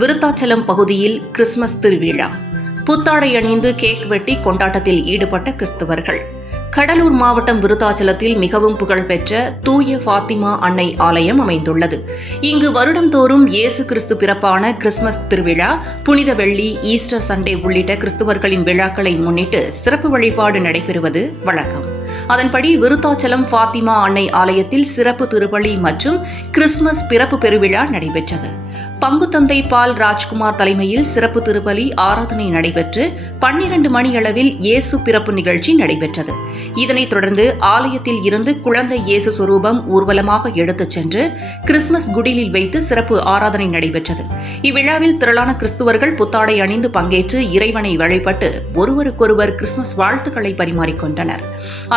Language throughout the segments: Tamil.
விருத்தாச்சலம் பகுதியில் கிறிஸ்துமஸ் திருவிழா. புத்தாடை அணிந்து கேக் வெட்டி கொண்டாட்டத்தில் ஈடுபட்ட கிறிஸ்தவர்கள். கடலூர் மாவட்டம் விருத்தாச்சலத்தில் மிகவும் புகழ்பெற்ற தூய ஃபாத்திமா அன்னை ஆலயம் அமைந்துள்ளது. இங்கு வருடந்தோறும் இயேசு கிறிஸ்து பிறப்பான கிறிஸ்துமஸ் திருவிழா, புனித வெள்ளி, ஈஸ்டர் சண்டே உள்ளிட்ட கிறிஸ்தவர்களின் விழாக்களை முன்னிட்டு சிறப்பு வழிபாடு நடைபெறுவது வழக்கம். அதன்படி விருத்தாச்சலம் ஃபாத்திமா அன்னை ஆலயத்தில் சிறப்பு திருப்பலி மற்றும் கிறிஸ்துமஸ் பிறப்பு பெருவிழா நடைபெற்றது. பங்குத்தந்தை பால் ராஜ்குமார் தலைமையில் சிறப்பு திருப்பலி ஆராதனை நடைபெற்று 12 மணியளவில் இயேசு பிறப்பு நிகழ்ச்சி நடைபெற்றது. இதனைத் தொடர்ந்து ஆலயத்தில் இருந்து குழந்தை இயேசு சொரூபம் ஊர்வலமாக எடுத்துச் சென்று கிறிஸ்துமஸ் குடிலில் வைத்து சிறப்பு ஆராதனை நடைபெற்றது. இவ்விழாவில் திரளான கிறிஸ்துவர்கள் புத்தாடை அணிந்து பங்கேற்று இறைவனை வழிபட்டு ஒருவருக்கொருவர் கிறிஸ்துமஸ் வாழ்த்துக்களை பரிமாறிக்கொண்டனர்.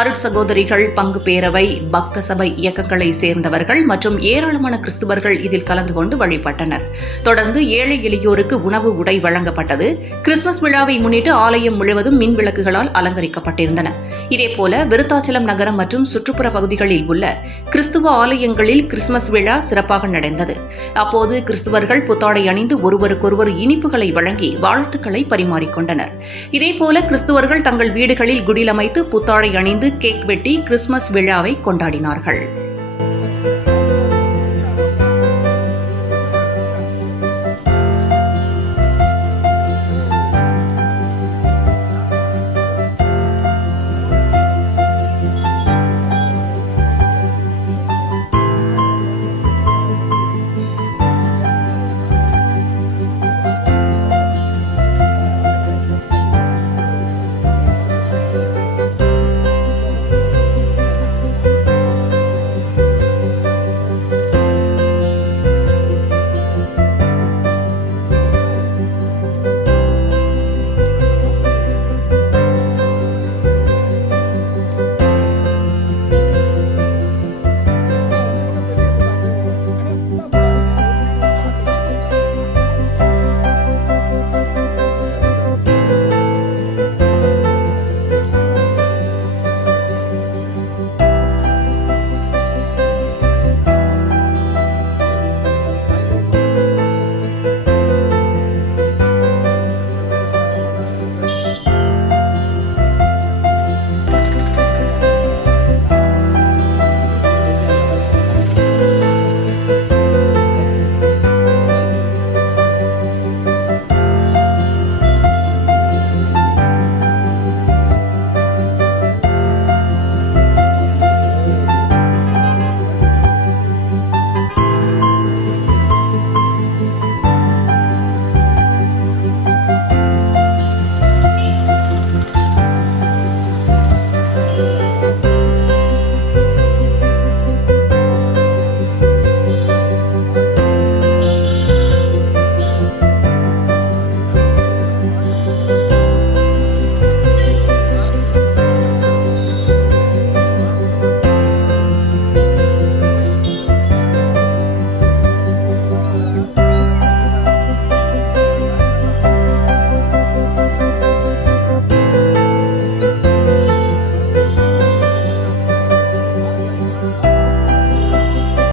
அருட்சகோதரிகள், பங்கு பேரவை, பக்த சபை இயக்கங்களை சேர்ந்தவர்கள் மற்றும் ஏராளமான கிறிஸ்துவர்கள் இதில் கலந்து கொண்டு வழிபட்டனர். தொடர்ந்து ஏழை எளியோருக்கு உணவு, உடை வழங்கப்பட்டது. கிறிஸ்துமஸ் விழாவை முன்னிட்டு ஆலயம் முழுவதும் மின் விளக்குகளால் அலங்கரிக்கப்பட்டிருந்தன. இதேபோல விருத்தாச்சலம் நகரம் மற்றும் சுற்றுப்புற பகுதிகளில் உள்ள கிறிஸ்துவ ஆலயங்களில் கிறிஸ்துமஸ் விழா சிறப்பாக நடந்தது. அப்போது கிறிஸ்துவர்கள் புத்தாடை அணிந்து ஒருவருக்கொருவர் இனிப்புகளை வழங்கி வாழ்த்துக்களை பரிமாறிக்கொண்டனர். இதேபோல கிறிஸ்துவர்கள் தங்கள் வீடுகளில் குடில் அமைத்து புத்தாடை அணிந்து கேக் வெட்டி கிறிஸ்துமஸ் விழாவை கொண்டாடினார்கள்.